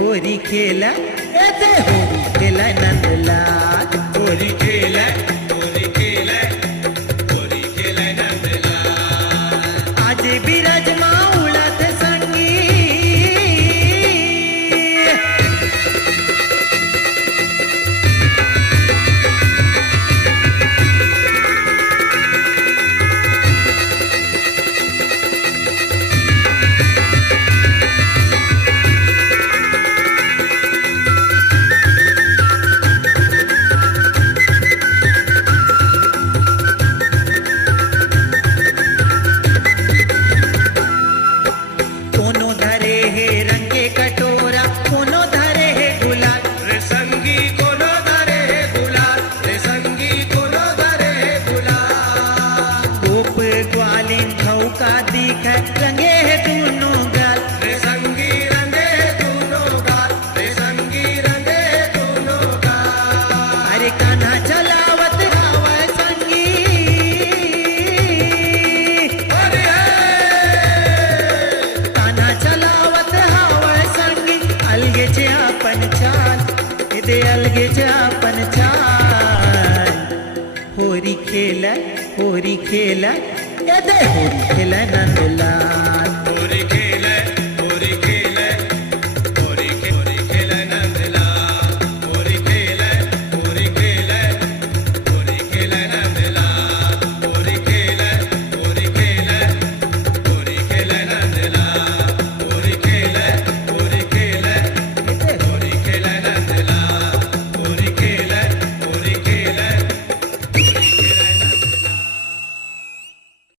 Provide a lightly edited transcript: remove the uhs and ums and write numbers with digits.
होरी खेला ऐसे होरी खेला नंदलाल होरी खेला नंदलाल आज बिरज माऊळात संगी रंगे है दोनों गाल रे संगी रंगे दोनों गाल रे संगी रंगे दोनों गाल अरे कान्हा चलावत हवा संगी अरे कान्हा चलावत हवा संगी अलगेचे आपण चाल इथे अलगेचे आपण चाल होरी खेला ये दे होरी खेला नंदलाल